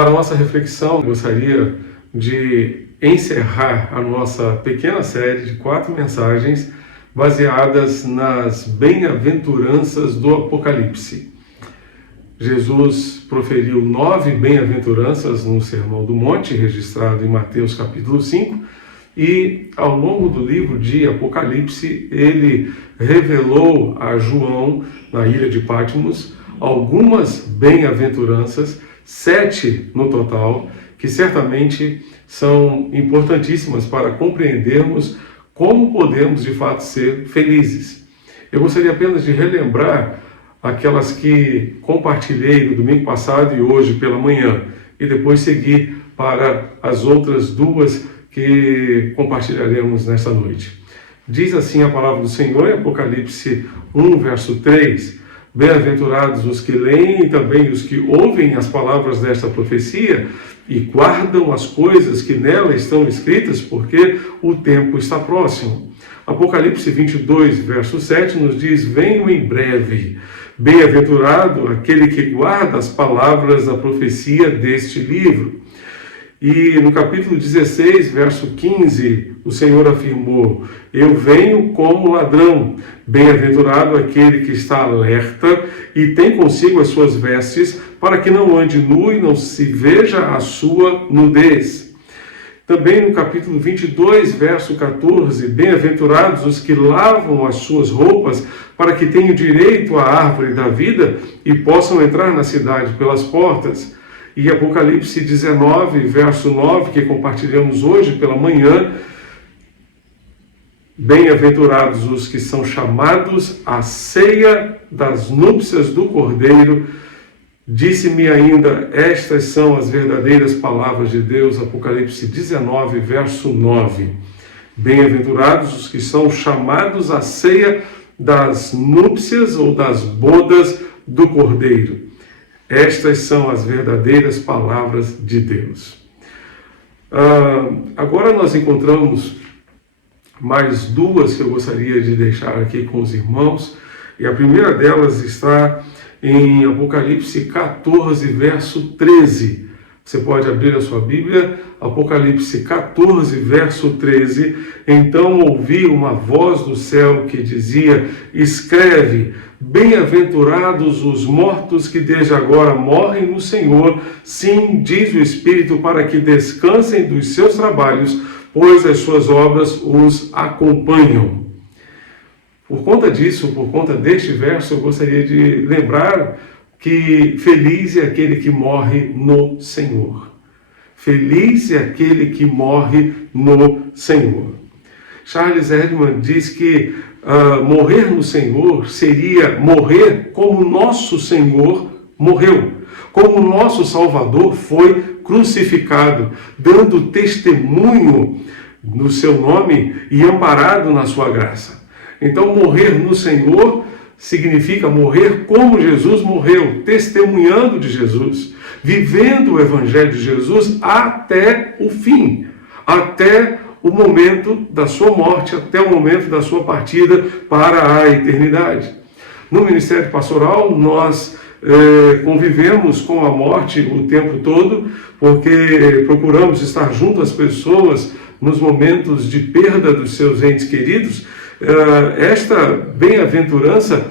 Para a nossa reflexão, gostaria de encerrar a nossa pequena série de 4 mensagens baseadas nas bem-aventuranças do Apocalipse. Jesus proferiu 9 bem-aventuranças no Sermão do Monte, registrado em Mateus capítulo 5, e ao longo do livro de Apocalipse, ele revelou a João, na ilha de Patmos, algumas bem-aventuranças, 7 no total, que certamente são importantíssimas para compreendermos como podemos de fato ser felizes. Eu gostaria apenas de relembrar aquelas que compartilhei no domingo passado e hoje pela manhã, e depois seguir para as outras 2 que compartilharemos nesta noite. Diz assim a palavra do Senhor em Apocalipse 1, verso 3: Bem-aventurados os que leem e também os que ouvem as palavras desta profecia e guardam as coisas que nela estão escritas, porque o tempo está próximo. Apocalipse 22, verso 7 nos diz: Venho em breve. Bem-aventurado aquele que guarda as palavras da profecia deste livro. E no capítulo 16, verso 15, o Senhor afirmou: Eu venho como ladrão. Bem-aventurado aquele que está alerta e tem consigo as suas vestes, para que não ande nu e não se veja a sua nudez. Também no capítulo 22, verso 14, Bem-aventurados os que lavam as suas roupas, para que tenham direito à árvore da vida e possam entrar na cidade pelas portas. E Apocalipse 19, verso 9, que compartilhamos hoje pela manhã: Bem-aventurados os que são chamados à ceia das núpcias do Cordeiro. Disse-me ainda: estas são as verdadeiras palavras de Deus. Apocalipse 19, verso 9. Bem-aventurados os que são chamados à ceia das núpcias ou das bodas do Cordeiro. Estas são as verdadeiras palavras de Deus. Agora nós encontramos mais 2 que eu gostaria de deixar aqui com os irmãos. E a primeira delas está em Apocalipse 14, verso 13. Você pode abrir a sua Bíblia, Apocalipse 14, verso 13. Então ouvi uma voz do céu que dizia: Escreve, bem-aventurados os mortos que desde agora morrem no Senhor. Sim, diz o Espírito, para que descansem dos seus trabalhos, pois as suas obras os acompanham. Por conta disso, por conta deste verso, eu gostaria de lembrar que feliz é aquele que morre no Senhor. Feliz é aquele que morre no Senhor. Charles Erdman diz que morrer no Senhor seria morrer como nosso Senhor morreu, como nosso Salvador foi crucificado, dando testemunho no seu nome e amparado na sua graça. Então, morrer no Senhor significa morrer como Jesus morreu, testemunhando de Jesus, vivendo o Evangelho de Jesus até o fim, até o momento da sua morte, até o momento da sua partida para a eternidade. No Ministério Pastoral, nós convivemos com a morte o tempo todo, porque procuramos estar junto às pessoas nos momentos de perda dos seus entes queridos. Esta bem-aventurança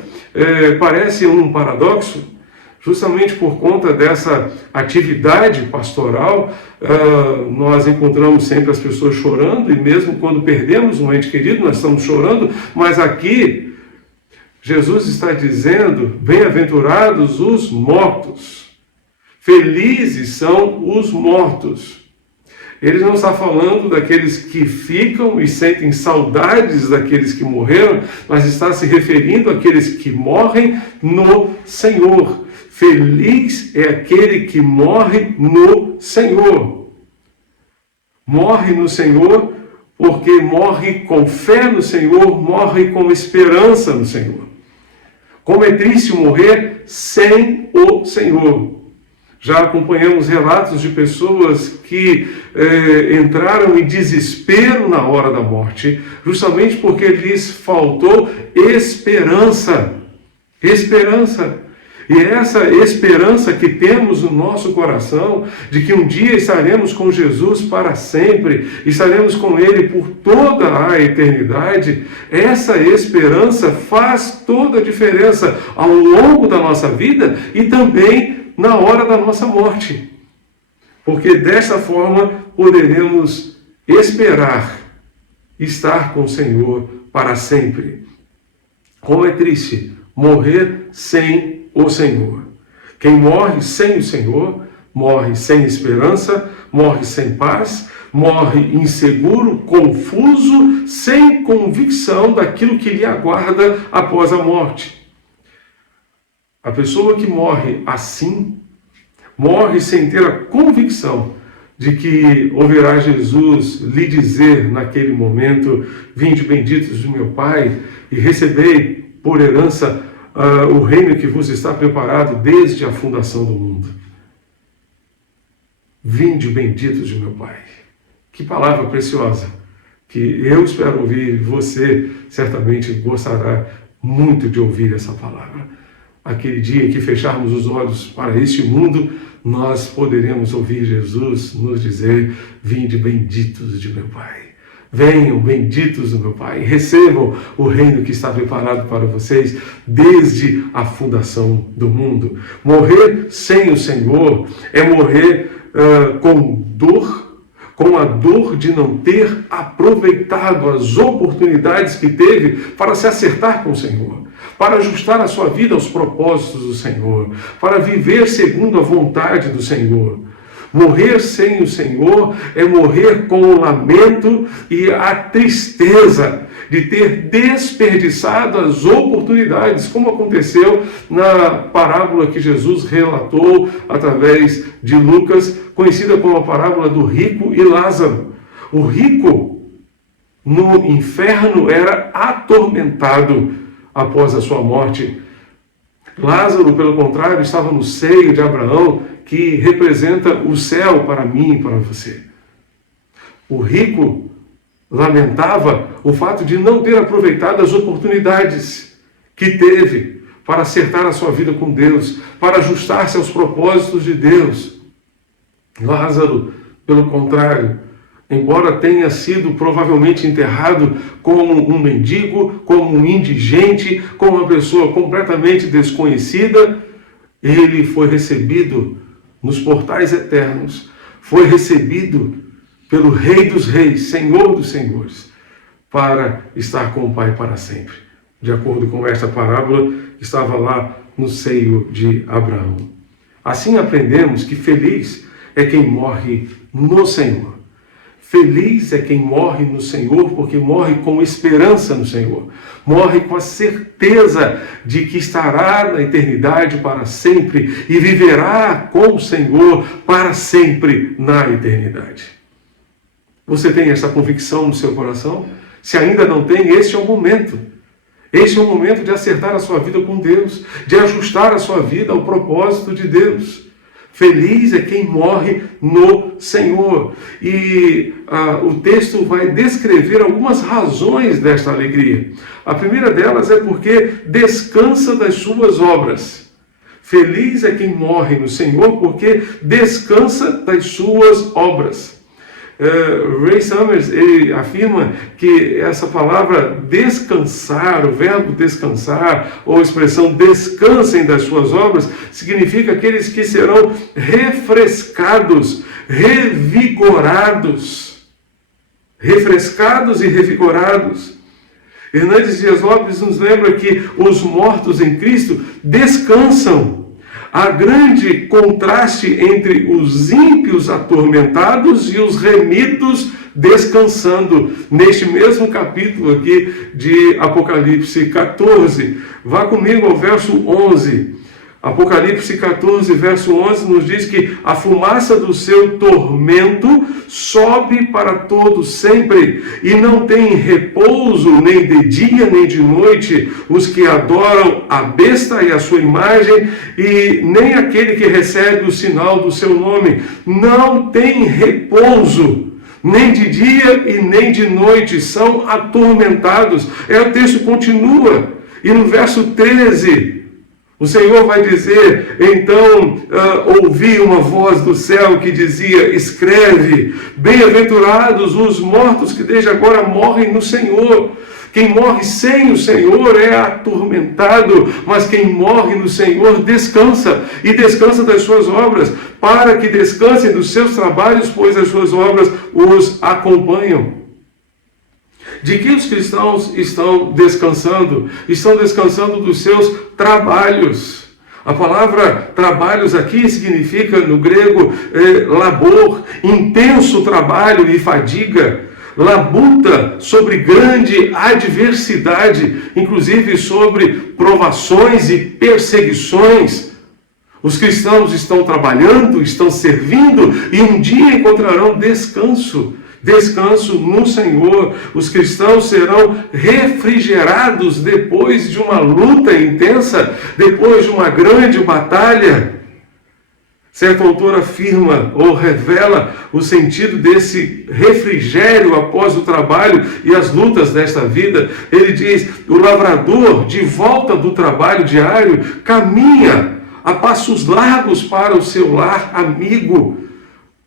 parece um paradoxo, justamente por conta dessa atividade pastoral. Nós encontramos sempre as pessoas chorando, e mesmo quando perdemos um ente querido, nós estamos chorando, mas aqui Jesus está dizendo: bem-aventurados os mortos, felizes são os mortos. Ele não está falando daqueles que ficam e sentem saudades daqueles que morreram, mas está se referindo àqueles que morrem no Senhor. Feliz é aquele que morre no Senhor. Morre no Senhor porque morre com fé no Senhor, morre com esperança no Senhor. Como é triste morrer sem o Senhor. Já acompanhamos relatos de pessoas que entraram em desespero na hora da morte, justamente porque lhes faltou esperança. Esperança. E é essa esperança que temos no nosso coração, de que um dia estaremos com Jesus para sempre, estaremos com Ele por toda a eternidade, essa esperança faz toda a diferença ao longo da nossa vida e também na hora da nossa morte. Porque dessa forma poderemos esperar estar com o Senhor para sempre. Como é triste morrer sem o Senhor. Quem morre sem o Senhor, morre sem esperança, morre sem paz, morre inseguro, confuso, sem convicção daquilo que lhe aguarda após a morte. A pessoa que morre assim, morre sem ter a convicção de que ouvirá Jesus lhe dizer naquele momento: vinde benditos do meu Pai e recebei por herança o reino que vos está preparado desde a fundação do mundo. Vinde benditos de meu Pai. Que palavra preciosa, que eu espero ouvir, você certamente gostará muito de ouvir essa palavra. Aquele dia em que fecharmos os olhos para este mundo, nós poderemos ouvir Jesus nos dizer: vinde benditos de meu Pai. Venham benditos do meu Pai, recebam o reino que está preparado para vocês desde a fundação do mundo. Morrer sem o Senhor é morrer com dor, com a dor de não ter aproveitado as oportunidades que teve para se acertar com o Senhor, para ajustar a sua vida aos propósitos do Senhor, para viver segundo a vontade do Senhor. Morrer sem o Senhor é morrer com o lamento e a tristeza de ter desperdiçado as oportunidades, como aconteceu na parábola que Jesus relatou através de Lucas, conhecida como a parábola do rico e Lázaro. O rico no inferno era atormentado após a sua morte. Lázaro, pelo contrário, estava no seio de Abraão, que representa o céu para mim e para você. O rico lamentava o fato de não ter aproveitado as oportunidades que teve para acertar a sua vida com Deus, para ajustar-se aos propósitos de Deus. Lázaro, pelo contrário, embora tenha sido provavelmente enterrado como um mendigo, como um indigente, como uma pessoa completamente desconhecida, ele foi recebido nos portais eternos, foi recebido pelo Rei dos Reis, Senhor dos Senhores, para estar com o Pai para sempre. De acordo com esta parábola, estava lá no seio de Abraão. Assim aprendemos que feliz é quem morre no Senhor. Feliz é quem morre no Senhor, porque morre com esperança no Senhor. Morre com a certeza de que estará na eternidade para sempre e viverá com o Senhor para sempre na eternidade. Você tem essa convicção no seu coração? Se ainda não tem, este é o momento. Este é o momento de acertar a sua vida com Deus, de ajustar a sua vida ao propósito de Deus. Feliz é quem morre no Senhor. E o texto vai descrever algumas razões desta alegria. A primeira delas é porque descansa das suas obras. Feliz é quem morre no Senhor porque descansa das suas obras. Ray Summers, ele afirma que essa palavra descansar, o verbo descansar, ou a expressão descansem das suas obras, significa aqueles que serão refrescados, revigorados. Refrescados e revigorados. Hernandes Dias Lopes nos lembra que os mortos em Cristo descansam. Há grande contraste entre os ímpios atormentados e os remidos descansando. Neste mesmo capítulo aqui de Apocalipse 14. Vá comigo ao verso 11. Apocalipse 14, verso 11, nos diz que a fumaça do seu tormento sobe para todos sempre, e não tem repouso nem de dia nem de noite os que adoram a besta e a sua imagem, e nem aquele que recebe o sinal do seu nome. Não tem repouso, nem de dia e nem de noite, são atormentados. O texto continua, e no verso 13... O Senhor vai dizer, então, ouvi uma voz do céu que dizia, escreve, bem-aventurados os mortos que desde agora morrem no Senhor. Quem morre sem o Senhor é atormentado, mas quem morre no Senhor descansa, e descansa das suas obras, para que descansem dos seus trabalhos, pois as suas obras os acompanham. De que os cristãos estão descansando? Estão descansando dos seus trabalhos. A palavra trabalhos aqui significa, no grego, labor, intenso trabalho e fadiga. Labuta sobre grande adversidade, inclusive sobre provações e perseguições. Os cristãos estão trabalhando, estão servindo e um dia encontrarão descanso. Descanso no Senhor. Os cristãos serão refrigerados depois de uma luta intensa, depois de uma grande batalha. Certo autor afirma ou revela o sentido desse refrigério após o trabalho e as lutas desta vida. Ele diz, o lavrador, de volta do trabalho diário, caminha a passos largos para o seu lar amigo,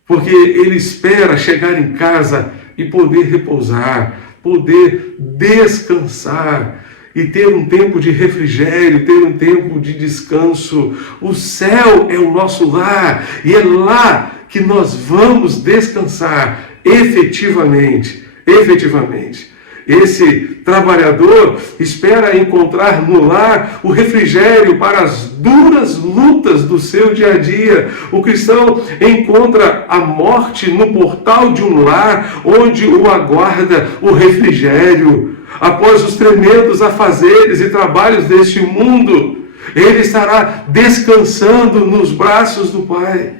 porque ele espera chegar em casa e poder repousar, poder descansar e ter um tempo de refrigério, ter um tempo de descanso. O céu é o nosso lar e é lá que nós vamos descansar efetivamente. Esse trabalhador espera encontrar no lar o refrigério para as duras lutas do seu dia a dia. O cristão encontra a morte no portal de um lar onde o aguarda o refrigério. Após os tremendos afazeres e trabalhos deste mundo, ele estará descansando nos braços do Pai.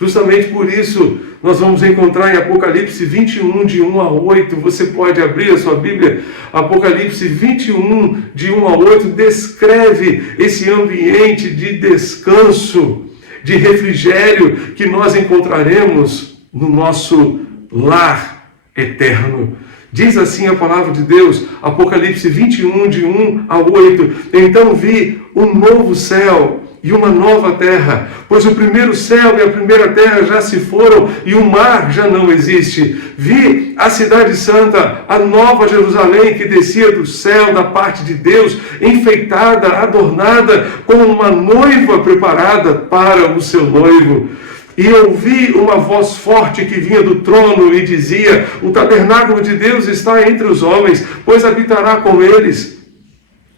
Justamente por isso, nós vamos encontrar em Apocalipse 21, de 1 a 8. Você pode abrir a sua Bíblia. Apocalipse 21, de 1 a 8, descreve esse ambiente de descanso, de refrigério que nós encontraremos no nosso lar eterno. Diz assim a palavra de Deus, Apocalipse 21, de 1 a 8. Então vi um novo céu e uma nova terra, pois o primeiro céu e a primeira terra já se foram e o mar já não existe. Vi a cidade santa, a nova Jerusalém, que descia do céu da parte de Deus, enfeitada, adornada, como uma noiva preparada para o seu noivo. E ouvi uma voz forte que vinha do trono e dizia, o tabernáculo de Deus está entre os homens, pois habitará com eles.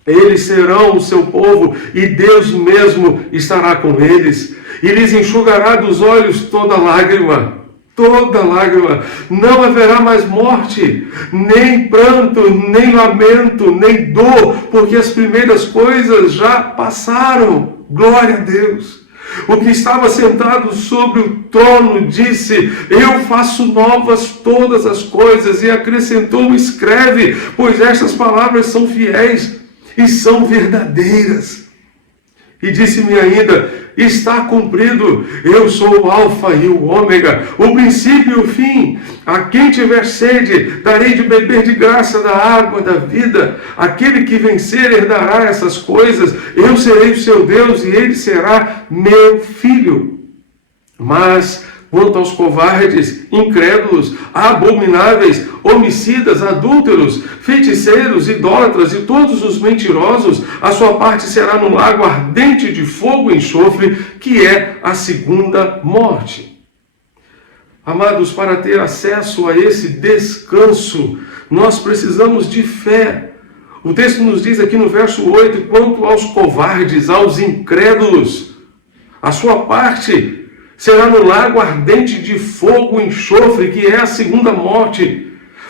Eles serão o seu povo e Deus mesmo estará com eles. E lhes enxugará dos olhos toda lágrima. Toda lágrima. Não haverá mais morte, nem pranto, nem lamento, nem dor, porque as primeiras coisas já passaram. Glória a Deus. O que estava sentado sobre o trono disse, eu faço novas todas as coisas, e acrescentou, escreve, pois estas palavras são fiéis e são verdadeiras. E disse-me ainda, está cumprido, eu sou o alfa e o ômega, o princípio e o fim. A quem tiver sede, darei de beber de graça da água da vida. Aquele que vencer herdará essas coisas. Eu serei o seu Deus e ele será meu filho. Mas quanto aos covardes, incrédulos, abomináveis, homicidas, adúlteros, feiticeiros, idólatras e todos os mentirosos, a sua parte será no lago ardente de fogo e enxofre, que é a segunda morte. Amados, para ter acesso a esse descanso, nós precisamos de fé. O texto nos diz aqui no verso 8, quanto aos covardes, aos incrédulos, a sua parte será no lago ardente de fogo e enxofre, que é a segunda morte.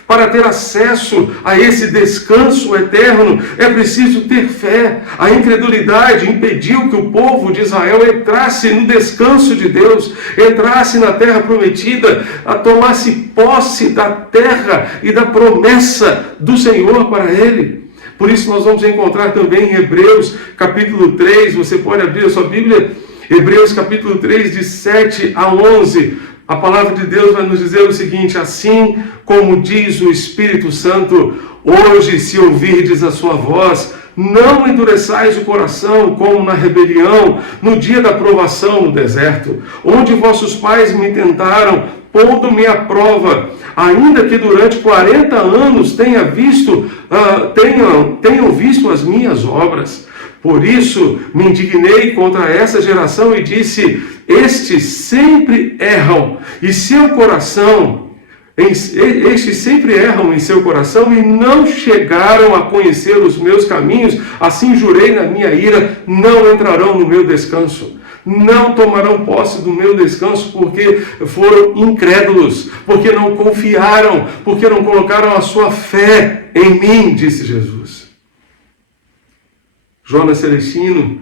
Para ter acesso a esse descanso eterno, é preciso ter fé. A incredulidade impediu que o povo de Israel entrasse no descanso de Deus, entrasse na terra prometida, tomasse posse da terra e da promessa do Senhor para ele. Por isso nós vamos encontrar também em Hebreus capítulo 3, você pode abrir a sua Bíblia, Hebreus capítulo 3, de 7 a 11, a palavra de Deus vai nos dizer o seguinte, assim como diz o Espírito Santo, hoje se ouvirdes a sua voz, Não endureçais o coração, como na rebelião, no dia da provação no deserto, onde vossos pais me tentaram, pondo-me à prova, ainda que durante 40 anos tenham visto as minhas obras. Por isso me indignei contra essa geração e disse: estes sempre erram em seu coração e não chegaram a conhecer os meus caminhos. Assim jurei na minha ira: não entrarão no meu descanso. Não tomarão posse do meu descanso, porque foram incrédulos, porque não confiaram, porque não colocaram a sua fé em mim, disse Jesus. Jonas Celestino,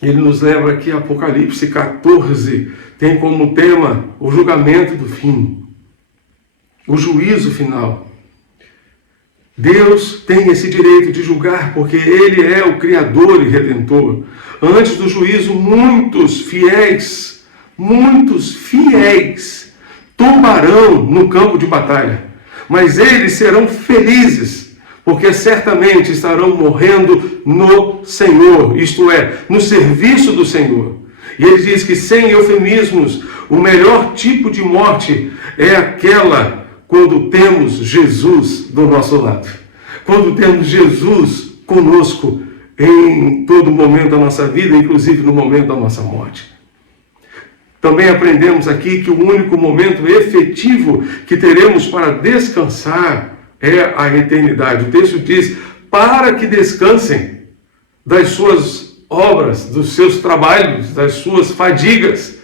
ele nos leva aqui a Apocalipse 14, tem como tema o julgamento do fim, o juízo final. Deus tem esse direito de julgar, porque Ele é o Criador e Redentor. Antes do juízo, muitos fiéis tombarão no campo de batalha, mas eles serão felizes, porque certamente estarão morrendo no Senhor, isto é, no serviço do Senhor. E ele diz que, sem eufemismos, o melhor tipo de morte é aquela quando temos Jesus do nosso lado, quando temos Jesus conosco em todo momento da nossa vida, inclusive no momento da nossa morte. Também aprendemos aqui que o único momento efetivo que teremos para descansar é a eternidade. O texto diz: para que descansem das suas obras, dos seus trabalhos, das suas fadigas,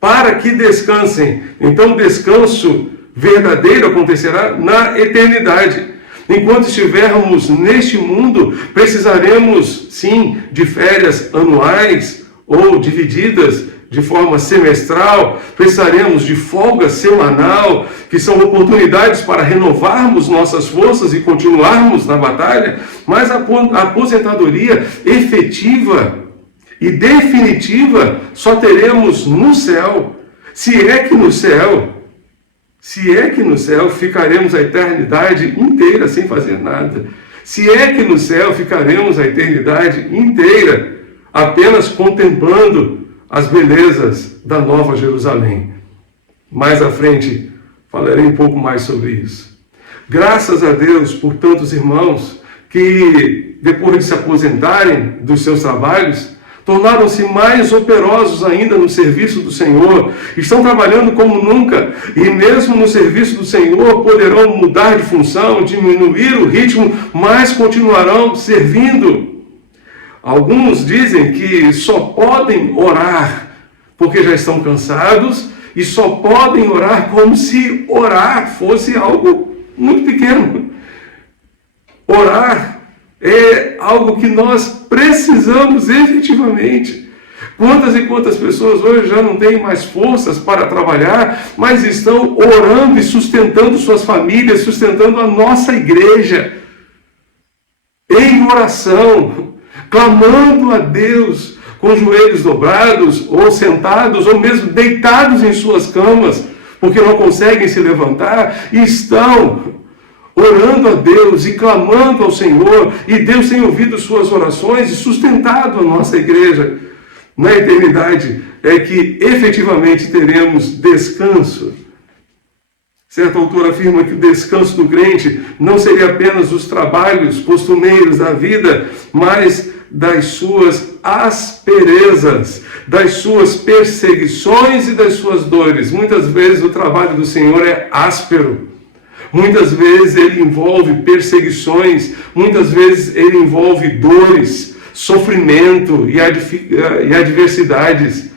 para que descansem. Então o descanso verdadeiro acontecerá na eternidade. Enquanto estivermos neste mundo, precisaremos sim de férias anuais ou divididas de forma semestral, precisaremos de folga semanal, que são oportunidades para renovarmos nossas forças e continuarmos na batalha, mas a aposentadoria efetiva e definitiva só teremos no céu. Se é que no céu ficaremos a eternidade inteira sem fazer nada. Se é que no céu ficaremos a eternidade inteira apenas contemplando as belezas da Nova Jerusalém. Mais à frente falarei um pouco mais sobre isso. Graças a Deus por tantos irmãos que, depois de se aposentarem dos seus trabalhos, tornaram-se mais operosos ainda no serviço do Senhor, estão trabalhando como nunca, e mesmo no serviço do Senhor poderão mudar de função, diminuir o ritmo, mas continuarão servindo. Alguns dizem que só podem orar porque já estão cansados, e só podem orar como se orar fosse algo muito pequeno. Orar é algo que nós precisamos efetivamente. Quantas e quantas pessoas hoje já não têm mais forças para trabalhar, mas estão orando e sustentando suas famílias, sustentando a nossa igreja em oração, clamando a Deus com os joelhos dobrados, ou sentados, ou mesmo deitados em suas camas, porque não conseguem se levantar, e estão orando a Deus e clamando ao Senhor, e Deus tem ouvido suas orações e sustentado a nossa igreja. Na eternidade é que efetivamente teremos descanso. Certo autor afirma que o descanso do crente não seria apenas os trabalhos costumeiros da vida, mas das suas asperezas, das suas perseguições e das suas dores. Muitas vezes o trabalho do Senhor é áspero. Muitas vezes ele envolve perseguições, muitas vezes ele envolve dores, sofrimento e adversidades.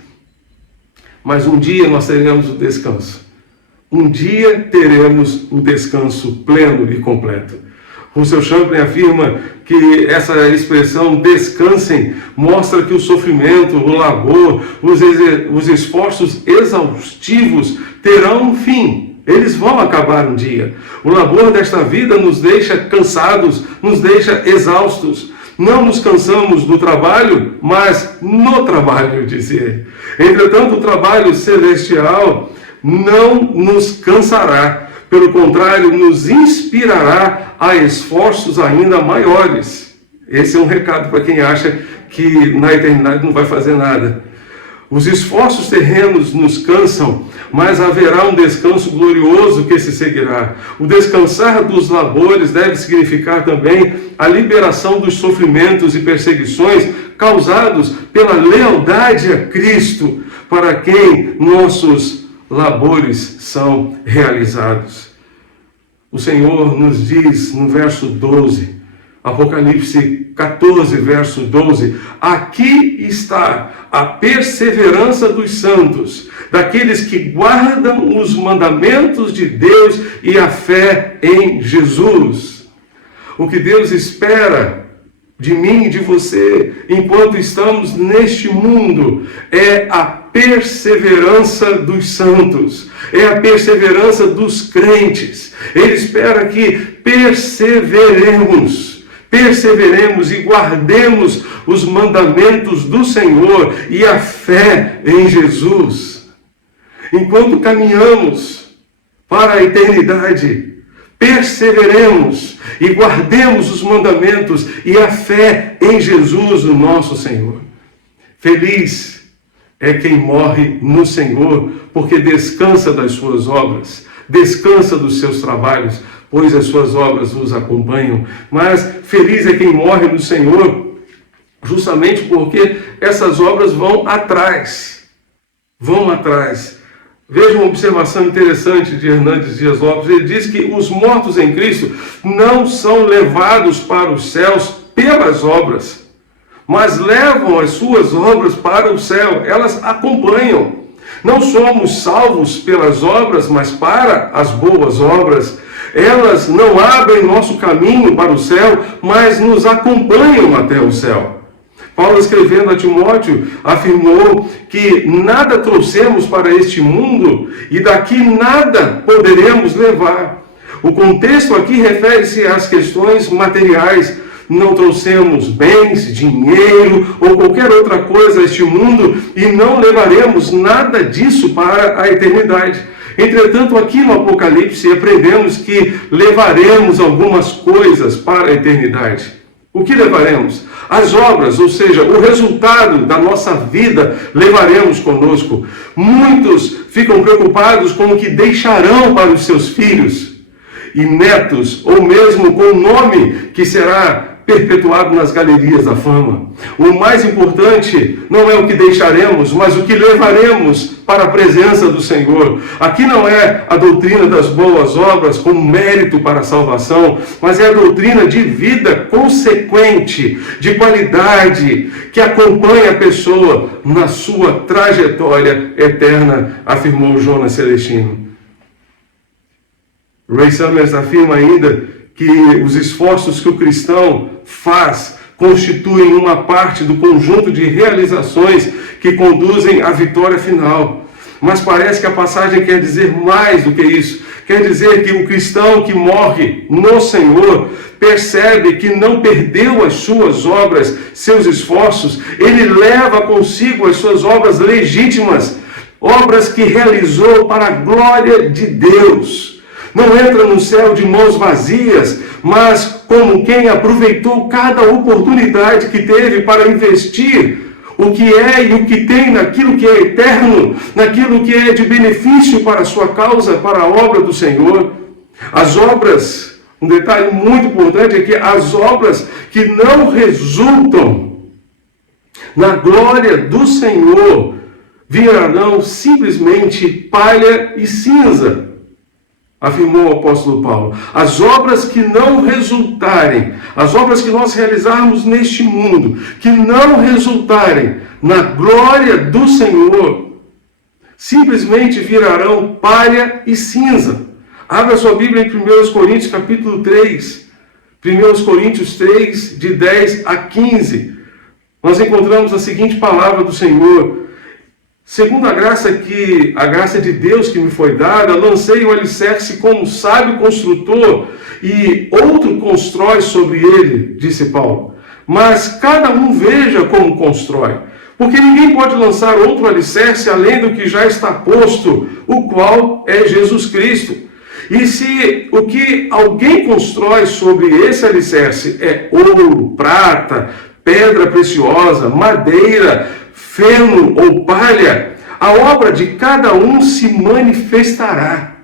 Mas um dia nós teremos o descanso. Um dia teremos o descanso pleno e completo. Russell Champlin afirma que essa expressão descansem mostra que o sofrimento, o labor, os esforços exaustivos terão um fim. Eles vão acabar um dia. O labor desta vida nos deixa cansados, nos deixa exaustos. Não nos cansamos do trabalho, mas no trabalho, disse ele. Entretanto, o trabalho celestial não nos cansará. Pelo contrário, nos inspirará a esforços ainda maiores. Esse é um recado para quem acha que na eternidade não vai fazer nada. Os esforços terrenos nos cansam, mas haverá um descanso glorioso que se seguirá. O descansar dos labores deve significar também a liberação dos sofrimentos e perseguições causados pela lealdade a Cristo, para quem nossos labores são realizados. O Senhor nos diz no verso 12, Apocalipse 14, verso 12, aqui está a perseverança dos santos, daqueles que guardam os mandamentos de Deus e a fé em Jesus. O que Deus espera de mim e de você, enquanto estamos neste mundo, é a perseverança dos santos, é a perseverança dos crentes. Ele espera que perseveremos e guardemos os mandamentos do Senhor e a fé em Jesus. Enquanto caminhamos para a eternidade, perseveremos e guardemos os mandamentos e a fé em Jesus, o nosso Senhor. Feliz é quem morre no Senhor, porque descansa das suas obras, descansa dos seus trabalhos, pois as suas obras os acompanham. Mas feliz é quem morre no Senhor, justamente porque essas obras vão atrás. Vão atrás. Veja uma observação interessante de Hernandes Dias Lopes. Ele diz que os mortos em Cristo não são levados para os céus pelas obras, mas levam as suas obras para o céu. Elas acompanham. Não somos salvos pelas obras, mas para as boas obras. Elas não abrem nosso caminho para o céu, mas nos acompanham até o céu. Paulo, escrevendo a Timóteo, afirmou que nada trouxemos para este mundo e daqui nada poderemos levar. O contexto aqui refere-se às questões materiais. Não trouxemos bens, dinheiro ou qualquer outra coisa a este mundo e não levaremos nada disso para a eternidade. Entretanto, aqui no Apocalipse, aprendemos que levaremos algumas coisas para a eternidade. O que levaremos? As obras, ou seja, o resultado da nossa vida, levaremos conosco. Muitos ficam preocupados com o que deixarão para os seus filhos e netos, ou mesmo com o nome que será perpetuado nas galerias da fama. O mais importante não é o que deixaremos, mas o que levaremos para a presença do Senhor. Aqui não é a doutrina das boas obras como mérito para a salvação, mas é a doutrina de vida consequente, de qualidade, que acompanha a pessoa na sua trajetória eterna, afirmou Jonas Celestino. Ray Summers afirma ainda que os esforços que o cristão faz constituem uma parte do conjunto de realizações que conduzem à vitória final. Mas parece que a passagem quer dizer mais do que isso. Quer dizer que o cristão que morre no Senhor percebe que não perdeu as suas obras, seus esforços. Ele leva consigo as suas obras legítimas, obras que realizou para a glória de Deus. Não entra no céu de mãos vazias, mas como quem aproveitou cada oportunidade que teve para investir o que é e o que tem naquilo que é eterno, naquilo que é de benefício para a sua causa, para a obra do Senhor. As obras, um detalhe muito importante é que as obras que não resultam na glória do Senhor virarão simplesmente palha e cinza, afirmou o apóstolo Paulo. As obras que não resultarem, as obras que nós realizarmos neste mundo, que não resultarem na glória do Senhor, simplesmente virarão palha e cinza. Abra sua Bíblia em 1 Coríntios capítulo 3. 1 Coríntios 3, de 10 a 15. Nós encontramos a seguinte palavra do Senhor: segundo a graça de Deus que me foi dada, lancei o alicerce como sábio construtor, e outro constrói sobre ele, disse Paulo. Mas cada um veja como constrói, porque ninguém pode lançar outro alicerce além do que já está posto, o qual é Jesus Cristo. E se o que alguém constrói sobre esse alicerce é ouro, prata, pedra preciosa, madeira, feno ou palha, a obra de cada um se manifestará.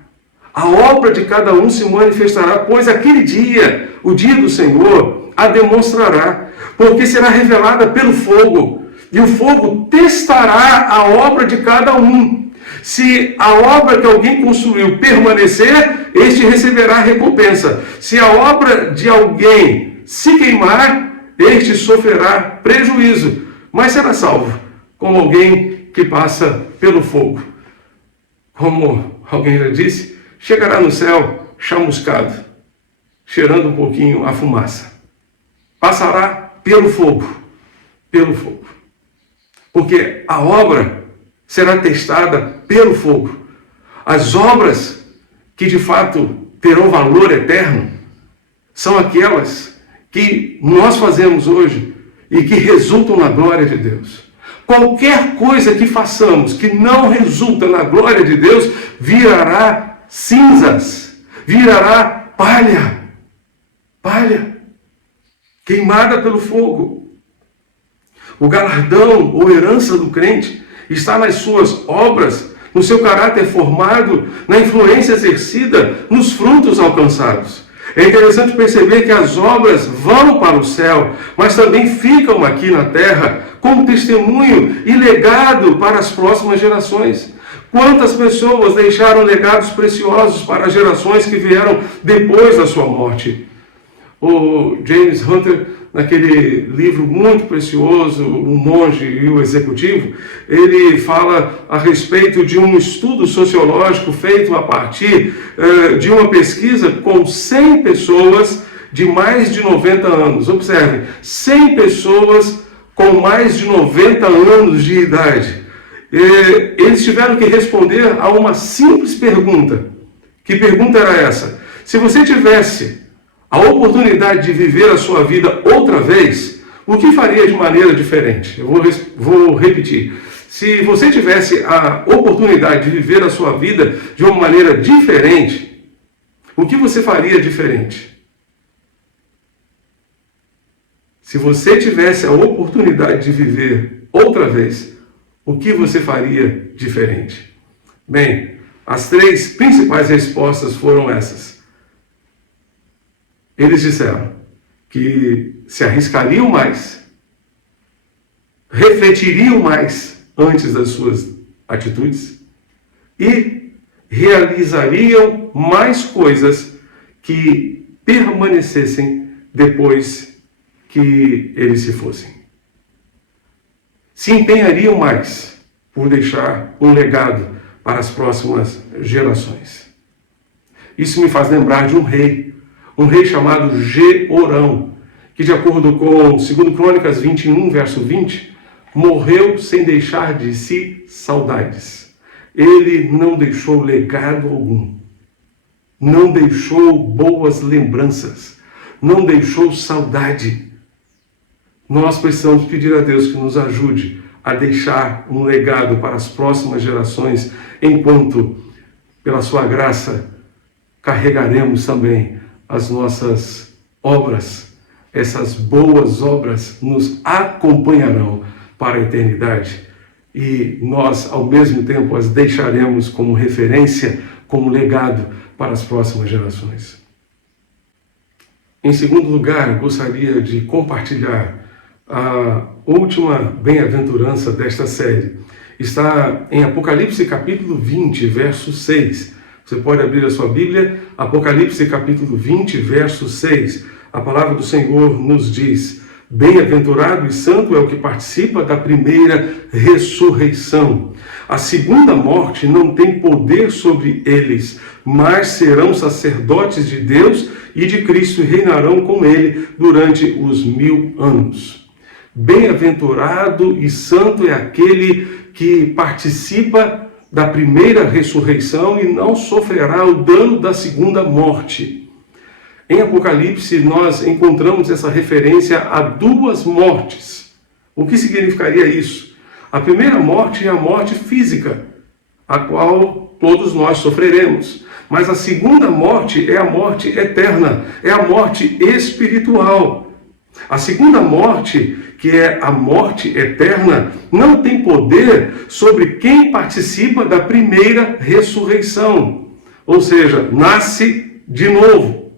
A obra de cada um se manifestará, pois aquele dia, o dia do Senhor, a demonstrará, porque será revelada pelo fogo, e o fogo testará a obra de cada um. Se a obra que alguém construiu permanecer, este receberá recompensa. Se a obra de alguém se queimar, este sofrerá prejuízo, mas será salvo, como alguém que passa pelo fogo. Como alguém já disse, chegará no céu chamuscado, cheirando um pouquinho a fumaça. Passará pelo fogo, porque a obra será testada pelo fogo. As obras que de fato terão valor eterno são aquelas que nós fazemos hoje e que resultam na glória de Deus. Qualquer coisa que façamos que não resulta na glória de Deus virará cinzas, virará palha, queimada pelo fogo. O galardão ou herança do crente está nas suas obras, no seu caráter formado, na influência exercida, nos frutos alcançados. É interessante perceber que as obras vão para o céu, mas também ficam aqui na terra como testemunho e legado para as próximas gerações. Quantas pessoas deixaram legados preciosos para as gerações que vieram depois da sua morte? O James Hunter, naquele livro muito precioso, O Monge e o Executivo, ele fala a respeito de um estudo sociológico feito a partir de uma pesquisa com 100 pessoas de mais de 90 anos. Observe, 100 pessoas com mais de 90 anos de idade. Eles tiveram que responder a uma simples pergunta. Que pergunta era essa? Se você tivesse a oportunidade de viver a sua vida outra vez, o que faria de maneira diferente? Eu vou repetir. Se você tivesse a oportunidade de viver a sua vida de uma maneira diferente, o que você faria diferente? Se você tivesse a oportunidade de viver outra vez, o que você faria diferente? Bem, as 3 principais respostas foram essas. Eles disseram que se arriscariam mais, refletiriam mais antes das suas atitudes e realizariam mais coisas que permanecessem depois que eles se fossem. Se empenhariam mais por deixar um legado para as próximas gerações. Isso me faz lembrar de um rei chamado Jeorão, que de acordo com 2 Crônicas 21, verso 20, morreu sem deixar de si saudades. Ele não deixou legado algum, não deixou boas lembranças, não deixou saudade. Nós precisamos pedir a Deus que nos ajude a deixar um legado para as próximas gerações, enquanto, pela sua graça, carregaremos também as nossas obras. Essas boas obras nos acompanharão para a eternidade e nós, ao mesmo tempo, as deixaremos como referência, como legado para as próximas gerações. Em segundo lugar, gostaria de compartilhar a última bem-aventurança desta série. Está em Apocalipse capítulo 20, verso 6. Você pode abrir a sua Bíblia, Apocalipse capítulo 20, verso 6. A palavra do Senhor nos diz: bem-aventurado e santo é o que participa da primeira ressurreição. A segunda morte não tem poder sobre eles, mas serão sacerdotes de Deus e de Cristo e reinarão com ele durante os 1000 anos. Bem-aventurado e santo é aquele que participa da primeira ressurreição e não sofrerá o dano da segunda morte. Em Apocalipse, nós encontramos essa referência a 2 mortes. O que significaria isso? A primeira morte é a morte física. a qual todos nós sofreremos. Mas a segunda morte é a morte eterna, é a morte espiritual. A segunda morte, que é a morte eterna, não tem poder sobre quem participa da primeira ressurreição, ou seja, nasce de novo.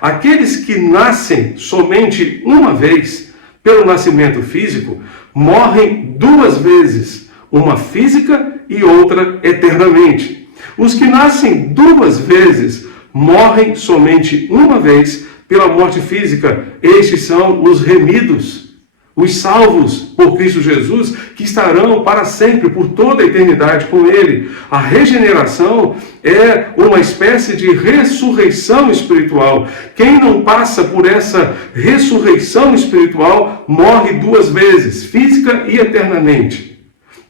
Aqueles que nascem somente uma vez, pelo nascimento físico, morrem duas vezes, uma física e outra eternamente. Os que nascem duas vezes morrem somente uma vez pela morte física. Estes são os remidos, os salvos por Cristo Jesus, que estarão para sempre, por toda a eternidade com Ele. A regeneração é uma espécie de ressurreição espiritual. Quem não passa por essa ressurreição espiritual morre duas vezes, física e eternamente.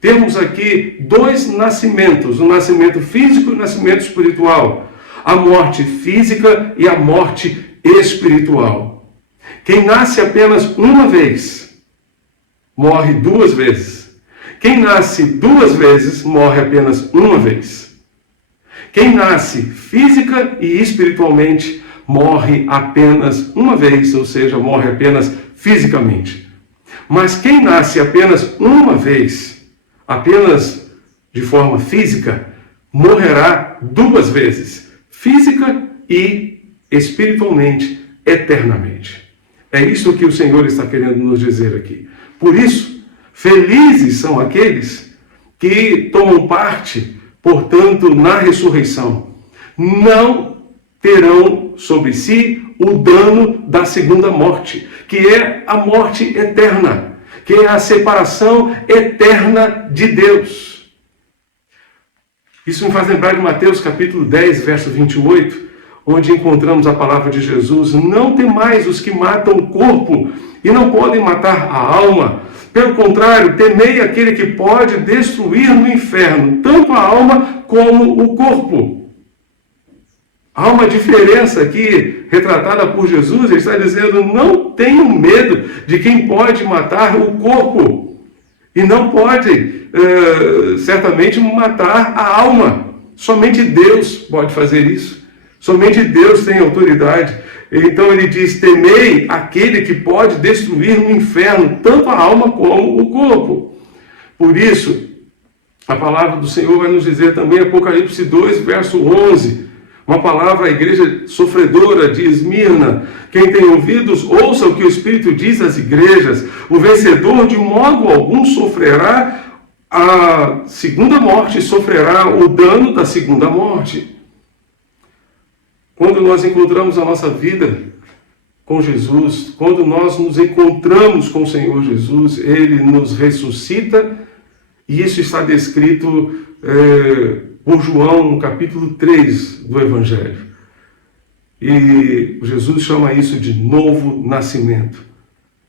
Temos aqui dois nascimentos, o nascimento físico e o nascimento espiritual. A morte física e a morte espiritual. Quem nasce apenas uma vez, morre duas vezes. Quem nasce duas vezes, morre apenas uma vez. Quem nasce física e espiritualmente, morre apenas uma vez, ou seja, morre apenas fisicamente. Mas quem nasce apenas uma vez, apenas de forma física, morrerá duas vezes, física e espiritualmente, eternamente. É isso que o Senhor está querendo nos dizer aqui. Por isso, felizes são aqueles que tomam parte, portanto, na ressurreição. Não terão sobre si o dano da segunda morte, que é a morte eterna, que é a separação eterna de Deus. Isso me faz lembrar de Mateus capítulo 10, verso 28, onde encontramos a palavra de Jesus: não temais os que matam o corpo e não podem matar a alma. Pelo contrário, temei aquele que pode destruir no inferno tanto a alma como o corpo. Há uma diferença aqui, retratada por Jesus. Ele está dizendo: não tenham medo de quem pode matar o corpo. E não pode, certamente, matar a alma. Somente Deus pode fazer isso. Somente Deus tem autoridade. Então ele diz: temei aquele que pode destruir no inferno tanto a alma como o corpo. Por isso, a palavra do Senhor vai nos dizer também, Apocalipse 2, verso 11, uma palavra à igreja sofredora de Esmirna: quem tem ouvidos, ouça o que o Espírito diz às igrejas. O vencedor de modo algum sofrerá a segunda morte, sofrerá o dano da segunda morte. Quando nós encontramos a nossa vida com Jesus, quando nós nos encontramos com o Senhor Jesus, Ele nos ressuscita, e isso está descrito por João no capítulo 3 do Evangelho. E Jesus chama isso de novo nascimento.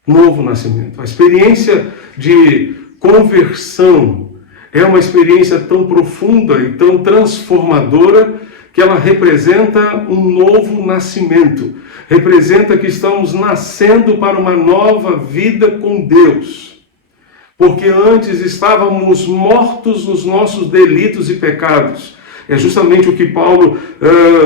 Novo nascimento. A experiência de conversão é uma experiência tão profunda e tão transformadora que ela representa um novo nascimento. Representa que estamos nascendo para uma nova vida com Deus. Porque antes estávamos mortos nos nossos delitos e pecados. É justamente o que Paulo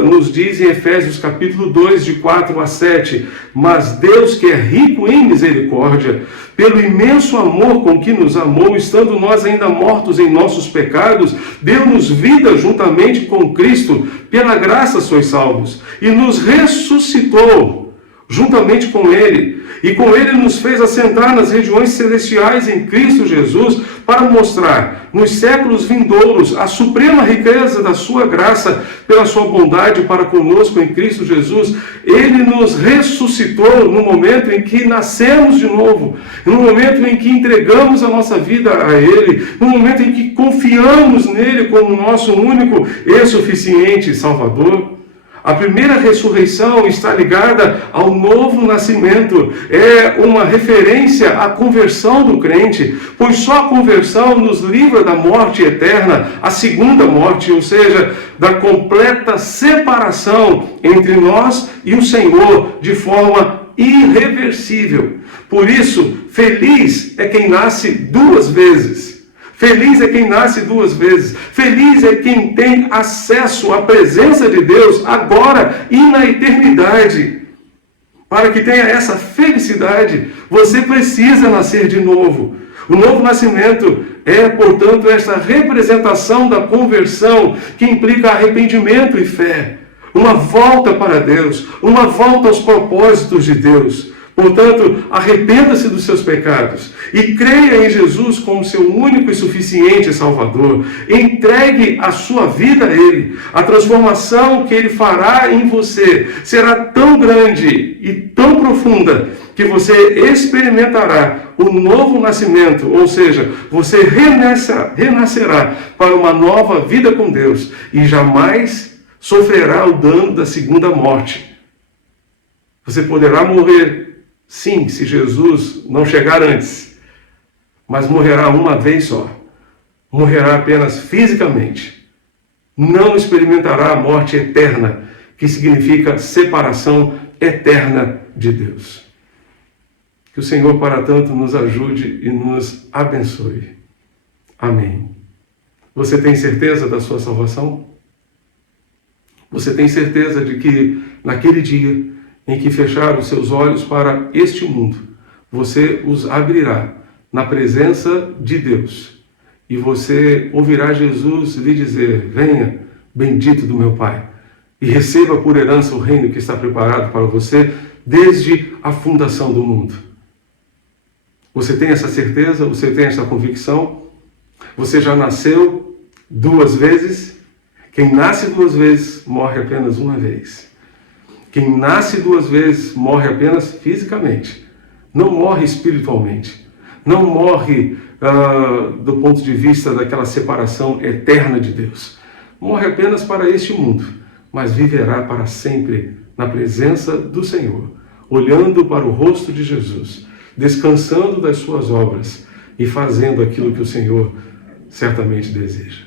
nos diz em Efésios capítulo 2, de 4 a 7. Mas Deus, que é rico em misericórdia, pelo imenso amor com que nos amou, estando nós ainda mortos em nossos pecados, deu-nos vida juntamente com Cristo, pela graça sois salvos, e nos ressuscitou juntamente com Ele, e com Ele nos fez assentar nas regiões celestiais em Cristo Jesus, para mostrar nos séculos vindouros a suprema riqueza da sua graça, pela sua bondade para conosco em Cristo Jesus. Ele nos ressuscitou no momento em que nascemos de novo, no momento em que entregamos a nossa vida a Ele, no momento em que confiamos nele como nosso único e suficiente Salvador. A primeira ressurreição está ligada ao novo nascimento. É uma referência à conversão do crente, pois só a conversão nos livra da morte eterna, a segunda morte, ou seja, da completa separação entre nós e o Senhor, de forma irreversível. Por isso, feliz é quem nasce duas vezes. Feliz é quem nasce duas vezes. Feliz é quem tem acesso à presença de Deus agora e na eternidade. Para que tenha essa felicidade, você precisa nascer de novo. O novo nascimento é, portanto, esta representação da conversão que implica arrependimento e fé. Uma volta para Deus, uma volta aos propósitos de Deus. Portanto, arrependa-se dos seus pecados e creia em Jesus como seu único e suficiente Salvador. Entregue a sua vida a Ele. A transformação que Ele fará em você será tão grande e tão profunda que você experimentará o novo nascimento, ou seja, você renascerá para uma nova vida com Deus e jamais sofrerá o dano da segunda morte. Você poderá morrer, sim, se Jesus não chegar antes, mas morrerá uma vez só. Morrerá apenas fisicamente. Não experimentará a morte eterna, que significa separação eterna de Deus. Que o Senhor, para tanto, nos ajude e nos abençoe. Amém. Você tem certeza da sua salvação? Você tem certeza de que naquele dia em que fechar os seus olhos para este mundo, você os abrirá na presença de Deus e você ouvirá Jesus lhe dizer: venha, bendito do meu Pai, e receba por herança o reino que está preparado para você desde a fundação do mundo. Você tem essa certeza? Você tem essa convicção? Você já nasceu duas vezes? Quem nasce duas vezes morre apenas uma vez. Quem nasce duas vezes morre apenas fisicamente. Não morre espiritualmente. Não morre do ponto de vista daquela separação eterna de Deus. Morre apenas para este mundo, mas viverá para sempre na presença do Senhor, olhando para o rosto de Jesus, descansando das suas obras e fazendo aquilo que o Senhor certamente deseja.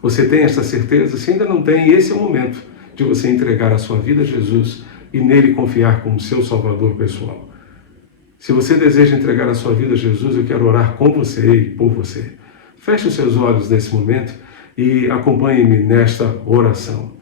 Você tem essa certeza? Se ainda não tem, esse é o momento de você entregar a sua vida a Jesus e nele confiar como seu Salvador pessoal. Se você deseja entregar a sua vida a Jesus, eu quero orar com você e por você. Feche os seus olhos nesse momento e acompanhe-me nesta oração.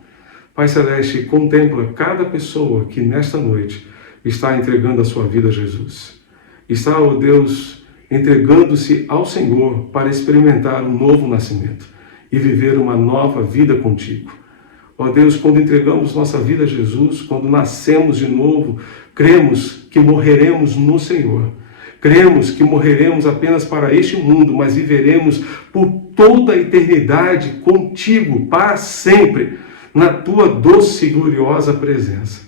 Pai Celeste, contempla cada pessoa que nesta noite está entregando a sua vida a Jesus. Está, ó Deus, entregando-se ao Senhor para experimentar um novo nascimento e viver uma nova vida contigo. Ó Deus, quando entregamos nossa vida a Jesus, quando nascemos de novo, cremos que morreremos no Senhor. Cremos que morreremos apenas para este mundo, mas viveremos por toda a eternidade contigo, para sempre, na tua doce e gloriosa presença.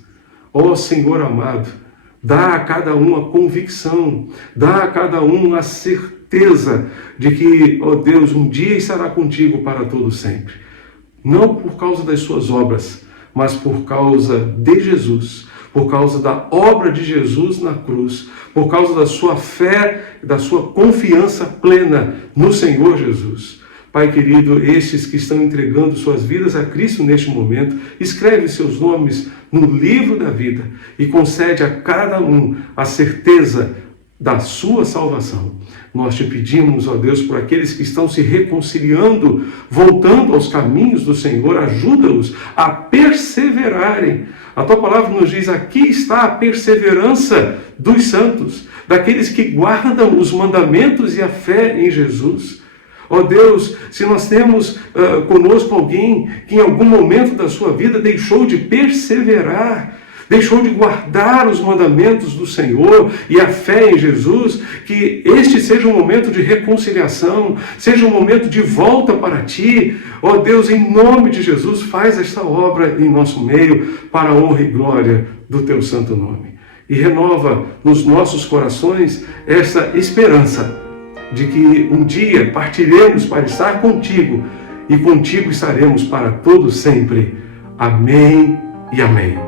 Ó Senhor amado, dá a cada um a convicção, dá a cada um a certeza de que, ó Deus, um dia estará contigo para todo sempre. Não por causa das suas obras, mas por causa de Jesus, por causa da obra de Jesus na cruz, por causa da sua fé, da sua confiança plena no Senhor Jesus. Pai querido, estes que estão entregando suas vidas a Cristo neste momento, escreve seus nomes no livro da vida e concede a cada um a certeza da sua salvação. Nós te pedimos, ó Deus, por aqueles que estão se reconciliando, voltando aos caminhos do Senhor, ajuda-os a perseverarem. A tua palavra nos diz: aqui está a perseverança dos santos, daqueles que guardam os mandamentos e a fé em Jesus. Ó Deus, se nós temos conosco alguém que em algum momento da sua vida deixou de perseverar, deixou de guardar os mandamentos do Senhor e a fé em Jesus, que este seja um momento de reconciliação, seja um momento de volta para Ti. Ó Deus, em nome de Jesus, faz esta obra em nosso meio, para a honra e glória do Teu santo nome. E renova nos nossos corações essa esperança de que um dia partiremos para estar contigo e contigo estaremos para todo sempre. Amém e amém.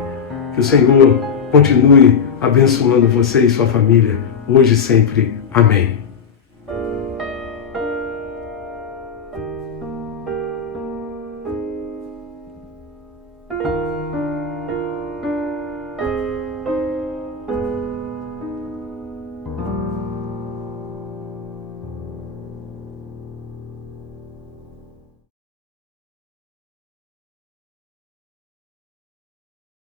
Que o Senhor continue abençoando você e sua família, hoje e sempre. Amém.